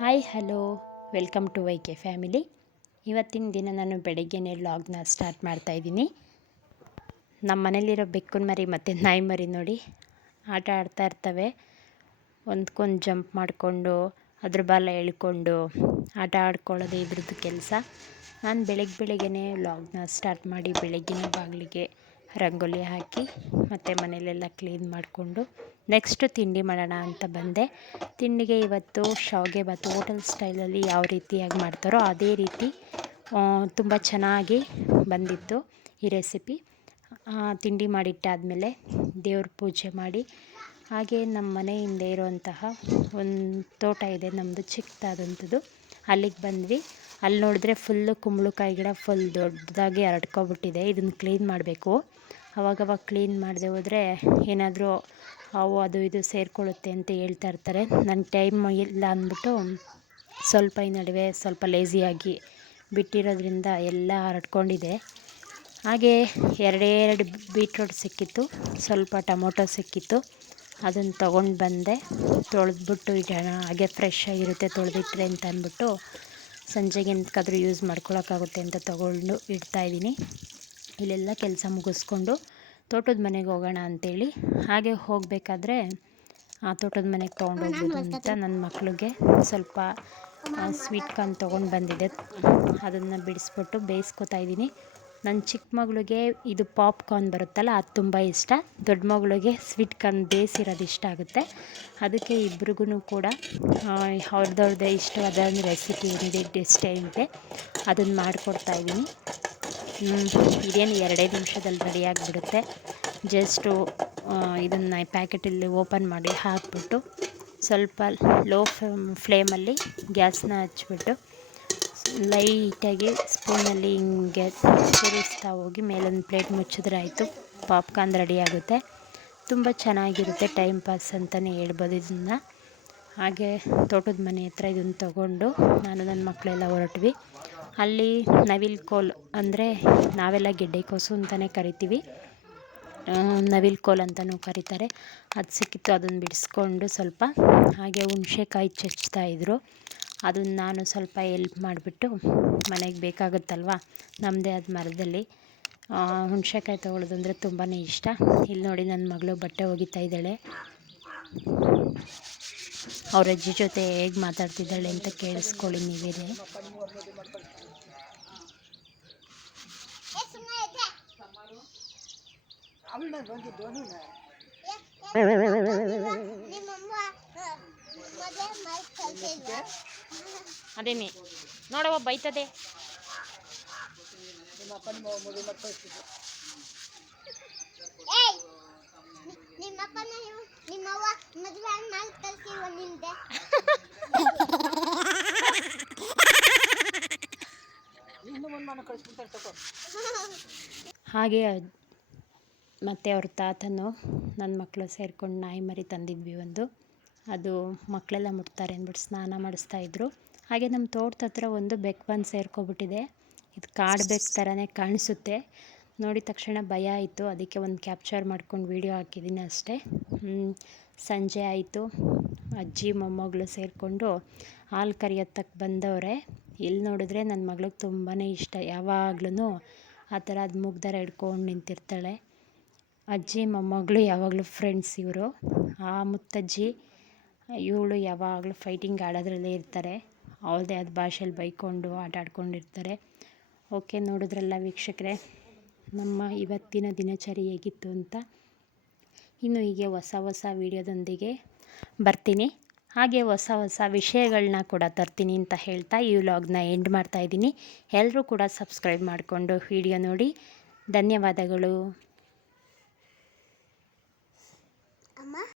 Hi hello welcome to YK family. ಇವತ್ತಿನ ದಿನ ನಾನು ಬೆಳಗ್ಗೆನೇ ವ್ಲಾಗ್ನ ಸ್ಟಾರ್ಟ್ ಮಾಡ್ತಾಯಿದ್ದೀನಿ. ನಮ್ಮ ಮನೇಲಿರೋ ಬೆಕ್ಕನ ಮರಿ ಮತ್ತು ನಾಯಿ ಮರಿ ನೋಡಿ ಆಟ ಆಡ್ತಾ ಇರ್ತವೆ. ಒಂದ್ಕೊಂದು ಜಂಪ್ ಮಾಡಿಕೊಂಡು ಅದ್ರ ಬಾಲ ಎಳ್ಕೊಂಡು ಆಟ ಆಡ್ಕೊಳ್ಳೋದೇ ಇದ್ರದ್ದು ಕೆಲಸ. ನಾನು ಬೆಳಗ್ಗೆನೇ ವ್ಲಾಗ್ನ ಸ್ಟಾರ್ಟ್ ಮಾಡಿ ಬೆಳಗ್ಗಿನ ಬಾಗಿಲಿಗೆ ರಂಗೋಲಿ ಹಾಕಿ ಮತ್ತು ಮನೆಯಲ್ಲೆಲ್ಲ ಕ್ಲೀನ್ ಮಾಡಿಕೊಂಡು ನೆಕ್ಸ್ಟು ತಿಂಡಿ ಮಾಡೋಣ ಅಂತ ಬಂದೆ. ತಿಂಡಿಗೆ ಇವತ್ತು ಶಾವಿಗೆ ಬಾತು ಹೋಟೆಲ್ ಸ್ಟೈಲಲ್ಲಿ ಯಾವ ರೀತಿಯಾಗಿ ಮಾಡ್ತಾರೋ ಅದೇ ರೀತಿ ತುಂಬ ಚೆನ್ನಾಗಿ ಬಂದಿತ್ತು ಈ ರೆಸಿಪಿ. ತಿಂಡಿ ಮಾಡಿಟ್ಟಾದಮೇಲೆ ದೇವ್ರ ಪೂಜೆ ಮಾಡಿ ಹಾಗೆ ನಮ್ಮ ಮನೆ ಹಿಂದೆ ಇರುವಂತಹ ಒಂದು ತೋಟ ಇದೆ ನಮ್ಮದು ಚಿಕ್ಕದಾದಂಥದ್ದು. ಅಲ್ಲಿಗೆ ಬಂದ್ವಿ. ಅಲ್ಲಿ ನೋಡಿದ್ರೆ ಫುಲ್ಲು ಕುಂಬಳಕಾಯಿ ಗಿಡ ಫುಲ್ ದೊಡ್ಡದಾಗಿ ಹರಡ್ಕೊಬಿಟ್ಟಿದೆ. ಇದನ್ನು ಕ್ಲೀನ್ ಮಾಡಬೇಕು. ಅವಾಗವಾಗ ಕ್ಲೀನ್ ಮಾಡದೆ ಹೋದರೆ ಏನಾದರೂ ಅವು ಅದು ಇದು ಸೇರಿಕೊಳ್ಳುತ್ತೆ ಅಂತ ಹೇಳ್ತಾ ಇರ್ತಾರೆ. ನನ್ನ ಟೈಮ್ ಇಲ್ಲ ಅಂದ್ಬಿಟ್ಟು ಸ್ವಲ್ಪ ಈ ನಡುವೆ ಸ್ವಲ್ಪ ಲೇಸಿಯಾಗಿ ಬಿಟ್ಟಿರೋದ್ರಿಂದ ಎಲ್ಲ ಹರಡ್ಕೊಂಡಿದೆ. ಹಾಗೆ ಎರಡು ಬೀಟ್ರೋಟ್ ಸಿಕ್ಕಿತ್ತು, ಸ್ವಲ್ಪ ಟೊಮೊಟೊ ಸಿಕ್ಕಿತ್ತು. ಅದನ್ನು ತೊಗೊಂಡು ಬಂದೆ. ತೊಳೆದ್ಬಿಟ್ಟು ಇಡೋಣ, ಹಾಗೆ ಫ್ರೆಶ್ ಆಗಿರುತ್ತೆ ತೊಳೆದಿಟ್ರೆ ಅಂತ ಅಂದ್ಬಿಟ್ಟು ಸಂಜೆಗೆ ಎಂತಕ್ಕಾದ್ರೂ ಯೂಸ್ ಮಾಡ್ಕೊಳಕ್ಕಾಗುತ್ತೆ ಅಂತ ತೊಗೊಂಡು ಇಡ್ತಾಯಿದ್ದೀನಿ. ಇಲ್ಲೆಲ್ಲ ಕೆಲಸ ಮುಗಿಸ್ಕೊಂಡು ತೋಟದ ಮನೆಗೆ ಹೋಗೋಣ ಅಂಥೇಳಿ ಹಾಗೆ ಹೋಗಬೇಕಾದ್ರೆ ಆ ತೋಟದ ಮನೆಗೆ ತೊಗೊಂಡೋಗ್ಬೋದು ಅಂತ ನನ್ನ ಮಕ್ಕಳಿಗೆ ಸ್ವಲ್ಪ ಸ್ವೀಟ್ ಕಾರ್ನ್ ತೊಗೊಂಡು ಬಂದಿದ್ದೆ. ಅದನ್ನು ಬಿಡಿಸ್ಬಿಟ್ಟು ಬೇಯಿಸ್ಕೊತಾ ಇದ್ದೀನಿ. ನನ್ನ ಚಿಕ್ಕ ಮಗಳಿಗೆ ಇದು ಪಾಪ್ಕಾರ್ನ್ ಬರುತ್ತಲ್ಲ ಅದು ತುಂಬ ಇಷ್ಟ. ದೊಡ್ಡ ಮಗಳಿಗೆ ಸ್ವೀಟ್ ಕಾರ್ನ್ ಬೇಯಿಸಿರೋದು ಇಷ್ಟ ಆಗುತ್ತೆ. ಅದಕ್ಕೆ ಇಬ್ರಿಗೂ ಕೂಡ ಅವ್ರದ್ದೇ ಇಷ್ಟವಾದ ರೆಸಿಪಿ ಏನಿದೆ ಟೇಸ್ಟೇ ಇದೆ ಅದನ್ನು ಮಾಡಿಕೊಡ್ತಾಯಿದ್ದೀನಿ. ಇದೇನು 2 ನಿಮಿಷದಲ್ಲಿ ರೆಡಿಯಾಗಿಬಿಡುತ್ತೆ. ಜಸ್ಟು ಇದನ್ನು ಪ್ಯಾಕೆಟಲ್ಲಿ ಓಪನ್ ಮಾಡಿ ಹಾಕಿಬಿಟ್ಟು ಸ್ವಲ್ಪ ಲೋ ಫ್ಲೇಮಲ್ಲಿ ಗ್ಯಾಸ್ನ ಹಚ್ಬಿಟ್ಟು ಲೈಟಾಗಿ ಸ್ಪೂನಲ್ಲಿ ಹಿಂಗೆ ತಿರುಗಿಸ್ತಾ ಹೋಗಿ ಮೇಲೊಂದು ಪ್ಲೇಟ್ ಮುಚ್ಚಿದ್ರೆ ಆಯಿತು. ಪಾಪ್ಕಾರ್ನ್ ರೆಡಿ ಆಗುತ್ತೆ. ತುಂಬ ಚೆನ್ನಾಗಿರುತ್ತೆ, ಟೈಮ್ ಪಾಸ್ ಅಂತಲೇ ಹೇಳ್ಬೋದು ಇದನ್ನು. ಹಾಗೆ ತೋಟದ ಮನೆ ಹತ್ರ ಇದನ್ನು ತೊಗೊಂಡು ನಾನು ನನ್ನ ಮಕ್ಕಳೆಲ್ಲ ಹೊರಟ್ವಿ. ಅಲ್ಲಿ ನವಿಲು ಕೋಲು ಅಂದರೆ ನಾವೆಲ್ಲ ಗೆಡ್ಡೆಕೋಸು ಅಂತಲೇ ಕರಿತೀವಿ, ನವಿಲು ಕೋಲು ಅಂತಲೂ ಕರೀತಾರೆ. ಅದು ಸಿಕ್ಕಿತ್ತು. ಅದನ್ನು ಬಿಡಿಸ್ಕೊಂಡು ಸ್ವಲ್ಪ ಹಾಗೆ ಹುಣ್ಸೆಕಾಯಿ ಚಚ್ತಾಯಿದ್ರು. ಅದನ್ನು ನಾನು ಸ್ವಲ್ಪ ಎಲ್ಪ್ ಮಾಡಿಬಿಟ್ಟು ಮನೆಗೆ ಬೇಕಾಗುತ್ತಲ್ವ ನಮ್ಮದೇ ಆದ ಮರದಲ್ಲಿ ಹುಣ್ಸೆಕಾಯಿ ತೊಗೊಳ್ಳೋದಂದರೆ ತುಂಬಾ ಇಷ್ಟ. ಇಲ್ಲಿ ನೋಡಿ ನನ್ನ ಮಗಳು ಬಟ್ಟೆ ಒಗಿತಾ ಇದ್ದಾಳೆ. ಅವ್ರ ಅಜ್ಜಿ ಜೊತೆ ಹೇಗೆ ಮಾತಾಡ್ತಿದ್ದಾಳೆ ಅಂತ ಕೇಳಿಸ್ಕೊಳ್ಳಿ ನೀವೇ. ಅದೇಮಿ ನೋಡವ ಬೈತದೆ. ಹಾಗೆ ಮತ್ತು ಅವ್ರ ತಾತನು ನನ್ನ ಮಕ್ಕಳು ಸೇರ್ಕೊಂಡು ನಾಯಿ ಮರಿ ತಂದಿದ್ವಿ ಒಂದು. ಅದು ಮಕ್ಕಳೆಲ್ಲ ಮುಟ್ತಾರೆ ಅಂದ್ಬಿಟ್ಟು ಸ್ನಾನ ಮಾಡಿಸ್ತಾಯಿದ್ರು. ಹಾಗೆ ನಮ್ಮ ತೋಟದ ಹತ್ರ ಒಂದು ಬೆಕ್ಕು ಬಂದು ಸೇರ್ಕೊಬಿಟ್ಟಿದೆ. ಇದು ಕಾಡು ಬೆಕ್ಕು ಥರನೇ ಕಾಣಿಸುತ್ತೆ. ನೋಡಿದ ತಕ್ಷಣ ಭಯ ಆಯಿತು. ಅದಕ್ಕೆ ಒಂದು ಕ್ಯಾಪ್ಚರ್ ಮಾಡ್ಕೊಂಡು ವೀಡಿಯೋ ಹಾಕಿದ್ದೀನಿ ಅಷ್ಟೇ. ಸಂಜೆ ಆಯಿತು. ಅಜ್ಜಿ ಮೊಮ್ಮಗಳು ಸೇರಿಕೊಂಡು ಹಾಲು ಕರಿಯೋತ್ತಕ್ಕೆ ಬಂದವರೆ. ಇಲ್ಲಿ ನೋಡಿದ್ರೆ ನನ್ನ ಮಗಳಿಗೆ ತುಂಬಾ ಇಷ್ಟ. ಯಾವಾಗ್ಲೂ ಆ ಥರ ಅದು ಮುಗ್ದರ ಹಿಡ್ಕೊಂಡು ನಿಂತಿರ್ತಾಳೆ. ಅಜ್ಜಿ ಮೊಮ್ಮಗಳು ಯಾವಾಗಲೂ ಫ್ರೆಂಡ್ಸ್ ಇವರು. ಆ ಮುತ್ತಜ್ಜಿ ಇವಳು ಯಾವಾಗಲೂ ಫೈಟಿಂಗ್ ಆಡೋದ್ರಲ್ಲೇ ಇರ್ತಾರೆ. ಅವ್ರದ್ದೇ ಆದ ಭಾಷೆಯಲ್ಲಿ ಬೈಕೊಂಡು ಆಟ ಆಡ್ಕೊಂಡಿರ್ತಾರೆ. ಓಕೆ, ನೋಡಿದ್ರಲ್ಲ ವೀಕ್ಷಕರೇ ನಮ್ಮ ಇವತ್ತಿನ ದಿನಚರಿ ಹೇಗಿತ್ತು ಅಂತ. ಇನ್ನು ಹೀಗೆ ಹೊಸ ವೀಡಿಯೋದೊಂದಿಗೆ ಬರ್ತೀನಿ. ಹಾಗೆ ಹೊಸ ವಿಷಯಗಳನ್ನ ಕೂಡ ತರ್ತೀನಿ ಅಂತ ಹೇಳ್ತಾ ಈ ವ್ಲಾಗ್ನ ಎಂಡ್ ಮಾಡ್ತಾಯಿದ್ದೀನಿ. ಎಲ್ಲರೂ ಕೂಡ ಸಬ್ಸ್ಕ್ರೈಬ್ ಮಾಡಿಕೊಂಡು ವಿಡಿಯೋ ನೋಡಿ. ಧನ್ಯವಾದಗಳು.